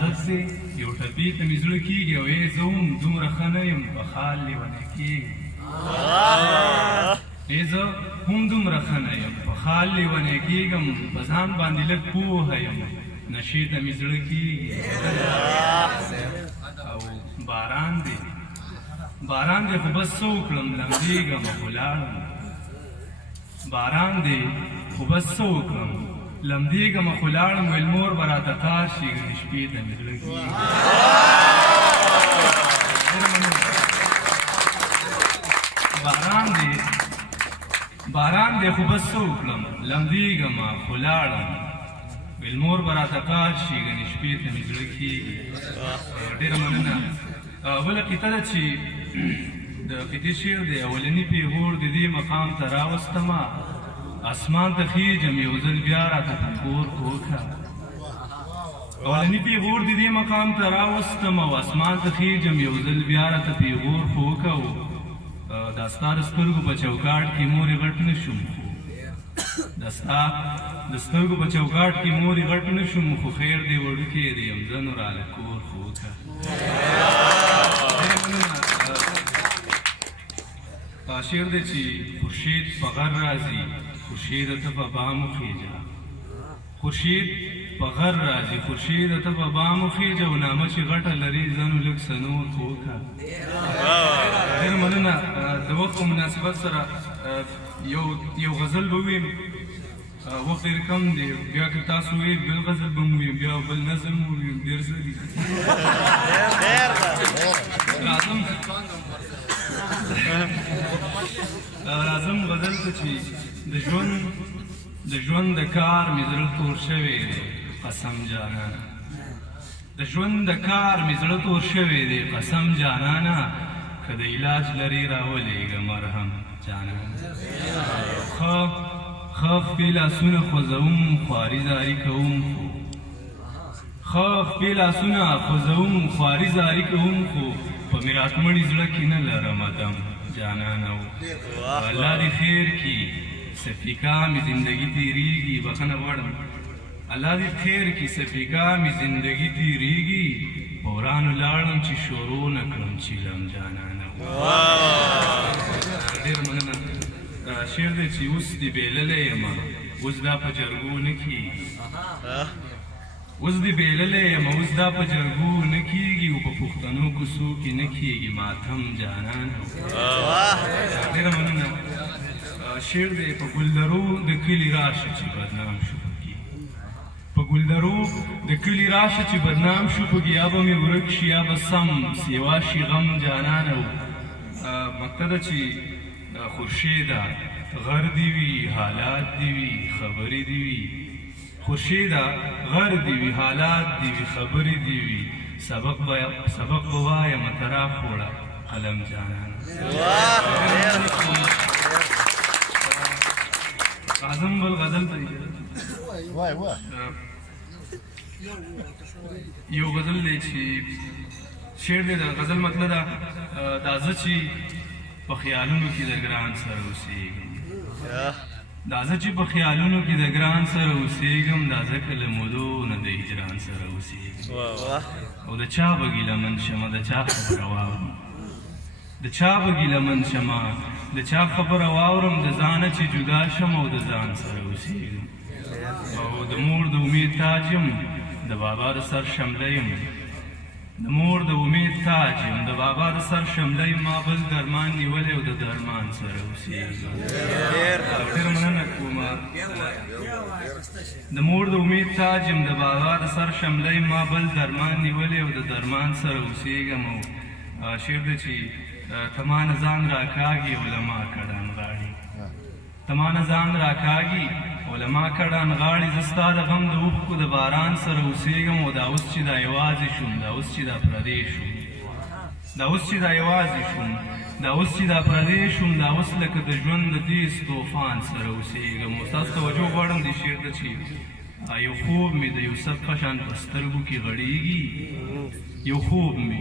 عزت دی یو ټپي ته مې زړه کېږي او ای زه هم دومره ښه نه یم په خال لیونی کېږي ای زه هم دومره ښه نه یم په خال لیونی کېږم په ځان باندې لږ پوهه یم نشې ته مې زړه کېږي او باران دی خو بس څه وکړم لمدېږم خو لاړم باران دی خو بس څه وکړم لمدېږم خو لاړم ویل مور به راته کار شي ګنې شپې ته مې زړه کېږي باران دی خو بس څه وکړم لمدېږم خو لاړم ویل مور به راته کار شي ګنې شپې ته مې زړه کېږي ډېره مننه بله قطعه ده چې د قطعې شعر دی اولني پیغور د دې مقام ته راوستمه اسمان ته خیږم یو ځل بیا راته پکور کوکه اولني پیغور د دې مقام ته راوستم او اسمان ته خیږم یو ځل بیا راته پیغور خو وکه دا ستا د سترګو په چوکاټ کې مورې غټ نه شوم دا ستا د سترګو په چوکاټ کې مورې غټ نه شوم خو خیر دی وړوکی دی یم زه نو راله کور خو وکه شعر دی چې خورشید په غر راځي خورشیده ته په بام وخیژه خورشید په غر راځي خورشیده ته په بام وخیژه او نامه چې غټه لري زنو لږ سنور خو وکړه ډېره مننه د وخت په مناسبت سره یو غزل به ویم وخت ډېر کم دی بیا که تاسو ویل بل غزل به مو ویم بیا بل نظم مو ویم ډېر څه دي راځم غزل ته چې د ژوند د کار مې زړه تور شوی دی قسم جانانه د ژوند د کار مې زړه تور شوی دی قسم جانانه که د علاج لري راولېږه مرهم جانانه ښه خپې لاسونه خوځوم خواري زاري کوم خو خپې لاسونه خوځوم خواري زاري کوم خو په میراتمړي زړه کې نه لرم دم جانانه الله دې خیر کي صفیقا مې زندگی تیریږي بخښنه غواړم الله دې خیر کي صفیقا مې زندگی تیریږي په ورانو لاړم چې شروع نه کړم چیلم جانانه ډېره مننه شعر دی چې اوس دې بېللی یم اوس دا په جرګو نه کېږي اوس دې بېللی یم اوس دا په جرګو نه کېږي او په پښتنو کوڅو کې نه کېږي ماتم جانانه ډېره مننه شعر دی په ګلدرو د کلي راشه چې بدنام شو پکې په ګلدرو د کلي راشه چې بدنام شو پکې یا به مې ورک شي یا به سم سیوا شي غم جانانه مقطع ده چې خورشیده غر دی وي حالات دی وي خبرې دی وي خورشیده غر دی وي حالات دی وي خبرې دی وي سبق به وایم ته راخوړه قلم جانانه اعظم بل غزل ته یو غزل دی چې شعر دی د غزل مطلب ده دا زه چې په خیالونو کې د ګران سره اوسېږم دا زه چې په خیالونو کې د ګران سره اوسېږم دا ځکه له مودو نه د هجران سره اوسېږم او د چا به ګیلمن شمه د چا خبره واورم د چا به ګیلمن شمه د چا خبره واورم د ځانه چې جدا شم او د ځان سره اوسېږم او د مور د امید تاج یم د بابا د سر شمله یم د مور د امید تاج یم د بابا د سر شمله یم ما بل درمان نیولی او د درمان سره اوسېږم ډېره مننه کوم د مور د امید تاج یم د بابا د سر شمله یم ما بل درمان نیولی او د درمان سره اوسېږم او شعر دی چې تمانه ځان راکاږي علما کډان غاړي تمانه ځان راکاږي علما کډان غاړي زه ستا د غم د اوښکو د باران سره اوسېږم او دا اوس چې دا یوازې شوم دا اوس چې دا پردی شوم دا اوس چې دا یوازې شوم دا اوس چې دا پردی شوم دا اوس لکه د ژوند د تیز طوفان سره اوسېږم او ستاسو توجه غواړم دې شعر ته چې یو خوب مې د یوسف په شان په سترګو کې غړېږي یو خوب مې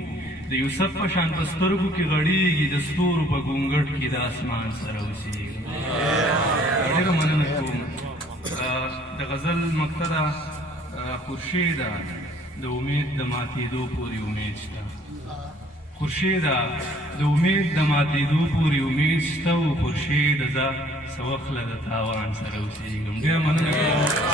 د یوسف په شان په سترګو کې غړېږي د ستورو په ګونګټ کې د اسمان سره اوسېږم ډېره مننه کوم د غزل مقطع ده خورشیده د امید د ماتېدو پورې امید شته خورشیده د امید د ماتېدو پورې امید شته و خورشیده زه څه وخت له د تاوان سره اوسېږم ډېره مننه کوم